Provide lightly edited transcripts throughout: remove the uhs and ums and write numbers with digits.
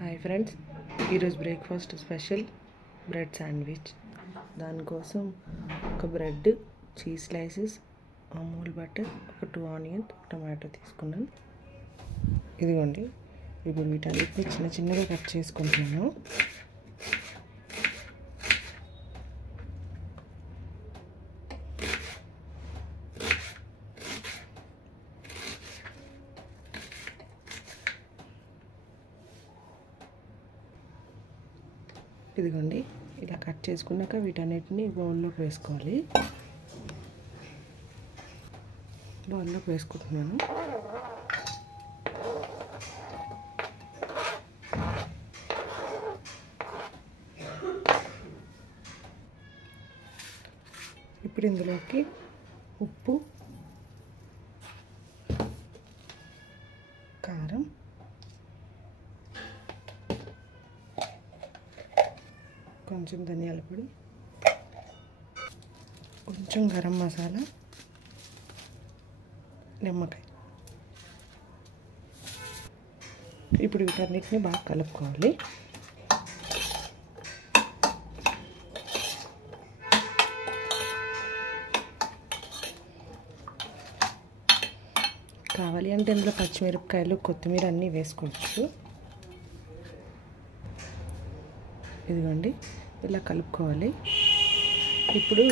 Hi friends, ఈరోజు breakfast special bread sandwich. దానికోసం ఒక bread, cheese slices, Amul butter, ఒక 2 ఆనియన్, టమాటో తీసుకున్నాను. ఇదిగోండి, ఇప్పుడు వీటన్నిటిని చిన్న చిన్నగా కట్ చేసుకుంటున్నాను. ఇదిగోండి, ఇలా కట్ చేసుకున్నాక వీటన్నిటిని బౌల్లోకి వేసుకోవాలి. బౌల్లోకి వేసుకుంటున్నాను. ఇప్పుడు ఇందులోకి ఉప్పు, కారం, కొంచెం ధనియాల పొడి, కొంచెం గరం మసాలా, నిమ్మకాయ. ఇప్పుడు వీటన్నిటిని బాగా కలుపుకోవాలి. కావాలి అంటే ఇందులో పచ్చిమిరపకాయలు, కొత్తిమీర అన్నీ వేసుకోవచ్చు. ఇదిగోండి, ఇలా కలుపుకోవాలి. ఇప్పుడు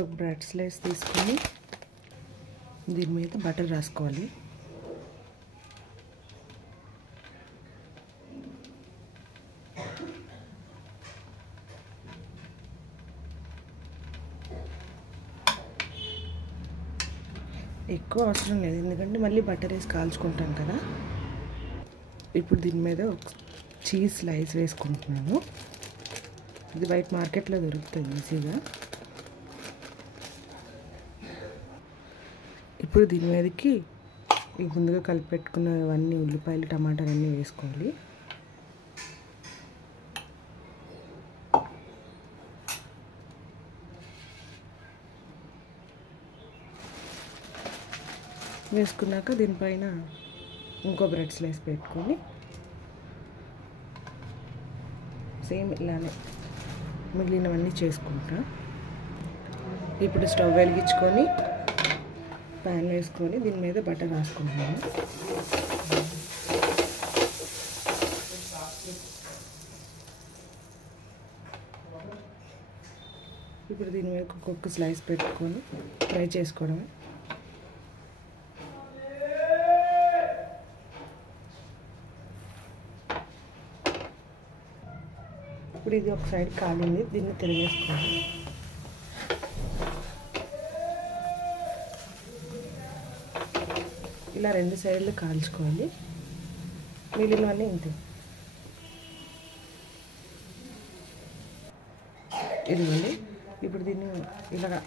ఒక బ్రెడ్ స్లైస్ తీసుకొని దీని మీద బటర్ రాసుకోవాలి. ఎక్కువ అవసరం లేదు, ఎందుకంటే మళ్ళీ బటర్ వేసి కాల్చుకుంటాం కదా. ఇప్పుడు దీని మీద ఒక చీజ్ స్లైస్ వేసుకుంటున్నాను. ఇది బయట మార్కెట్లో దొరుకుతుంది ఈజీగా. ఇప్పుడు దీని మీదకి ఈ ముందుగా కలిపి పెట్టుకున్నవన్నీ ఉల్లిపాయలు, టమాటాలు అన్నీ వేసుకోవాలి. వేసుకున్నాక దీనిపైన ఇంకో బ్రెడ్ స్లైస్ పెట్టుకొని సేమ్ ఇలానే మిగిలినవన్నీ చేసుకుంటా. ఇప్పుడు స్టవ్ వెలిగించుకొని ప్యాన్ వేసుకొని దీని మీద బటర్ రాసుకుంటున్నాను. ఇప్పుడు దీని మీద ఒక్కొక్క స్లైస్ పెట్టుకొని ఫ్రై చేసుకోవడమే. ఇప్పుడు ఇది ఒక సైడ్ కాలింది, దీన్ని తిరిగేసుకోవాలి. ఇలా 2 సైడ్లు కాల్చుకోవాలి. మిగిలినవన్నీ ఇంతే. ఇదిగోండి, ఇప్పుడు దీన్ని ఇలా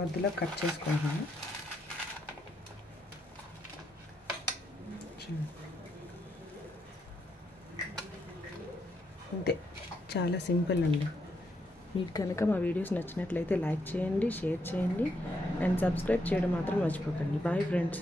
మధ్యలో కట్ చేసుకుంటాను. అంతే, చాలా సింపుల్ అండి. మీకు కనుక మా వీడియోస్ నచ్చినట్లయితే లైక్ చేయండి, షేర్ చేయండి అండ్ సబ్స్క్రైబ్ చేయడం మాత్రం మర్చిపోకండి. Bye friends.